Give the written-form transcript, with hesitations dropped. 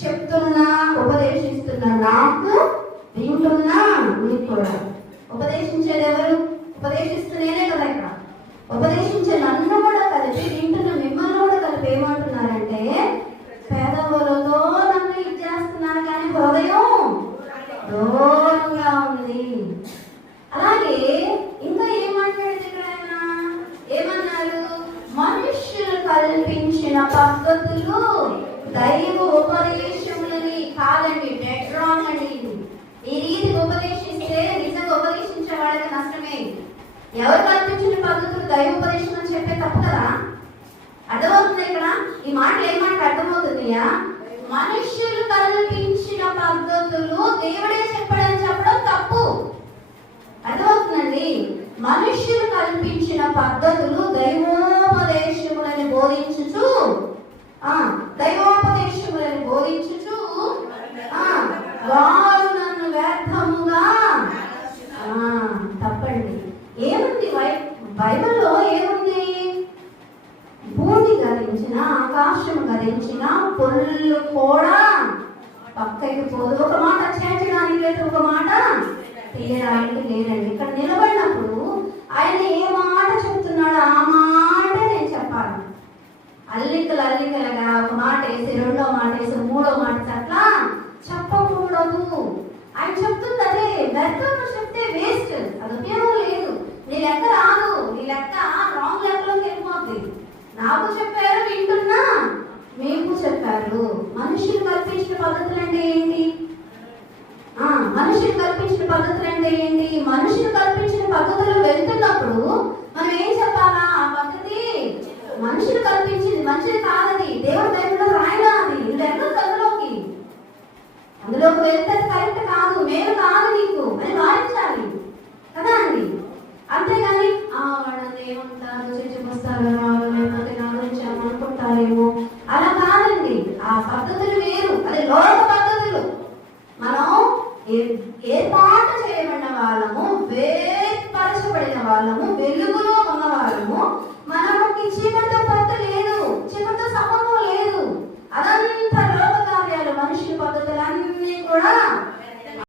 చెప్తున్నా, ఉపదేశిస్తున్నా, నాకు వింటున్నా మీకు కూడా. ఉపదేశించేది ఎవరు? ఉపదేశిస్తూనే కదా ఇక్కడ. ఉపదేశించే నన్ను కూడా కలిపి, వింటున్న మిమ్మల్ని కూడా కలిపి ఏమంటున్నారంటే, పెదవులతో నన్ను ఇది చేస్తున్నారు కానీ హృదయం దూరంగా ఉంది. అలాగే ఇంకా ఏమంటాడు ఇక్కడ? ఏమన్నారు? మనుష్యులు కల్పించిన పద్ధతులు దైవ ఉపదేశములని కాదండి, డెడ్ రాంగ్ అండి. ఈ రీతి ఉపదేశిస్తే నిజంగా ఉపదేశించే వాళ్ళకి నష్టమే. ఎవరు కల్పించిన పద్ధతులు దైవ ఉపదేశం అని చెప్పే తప్పు కదా. అర్థమవుతుంది ఇక్కడ ఈ మాటలు ఏమంటే అర్థమవుతుందియా? మనుష్యులు కల్పించిన పద్ధతులు దేవుడే చెప్పడని చెప్పడం తప్పు. అర్థమవుతుందండి? మనుష్యులు కల్పించిన పద్ధతులు దైవోపదేశములని బోధించుచు వారు నన్ను వ్యర్థముగా. తప్పండి. ఏముంది బైబిల్లో? ఏముంది? భూమి గతించిన, ఆకాశం గతించిన, పొల్లు కూడా పక్కకి పోదు. ఒక మాట చేర్చడానికి లేదు, ఒక మాట తీయడానికి లేదండి. ఇక్కడ నిలబడినప్పుడు ఆయన ఏ మాట చెప్తున్నాడో ఆ మాట నేను చెప్పాలి. అల్లికలుగా ఒక మాట వేసి, రెండో మాట వేసి, మూడో మాట అట్లా చెప్పకూడదు. ఆయన చెప్తుంది అదే. వ్యర్థంగా చెప్తే వేస్ట్, అది ఉపయోగం లేదు. నీ లెక్క రాదు, నీ లెక్క రాంగ్ లెక్కలోకి వెళ్ళిపోతుంది. నాకు చెప్పారు, వింటున్నా, మీకు చెప్పారు. మనుషులు కల్పించిన పద్ధతులు అంటే ఏంటి? మనుషులు కల్పించిన పద్ధతులు అంటే ఏంటి? మనుషులు కల్పించిన పద్ధతులు వెళ్తున్నప్పుడు మనం ఏం చెప్పాలా? ఆ పద్ధతి మనుషులు కల్పించింది, మంచిది కాదని దేవుడి బైబిల్లో రాయలా. అది వెళ్ళదు అందులోకి వెళ్తే కరెక్ట్ కాదు, మేలు కాదు నీకు అని వాయించాలి కదా అండి. అంతేగాని వాళ్ళని ఏమంటారు, చచ్చిపోస్తారు, లేకపోతే నా గురించి అనుకుంటారేమో, అలా కాదండి. ఆ పద్ధతులు వేరు, అది లోక పద్ధతులు. మనం ఏర్పాటు చేయబడిన వాళ్ళము, వేర్పరచబడిన వాళ్ళము, వెలుగులో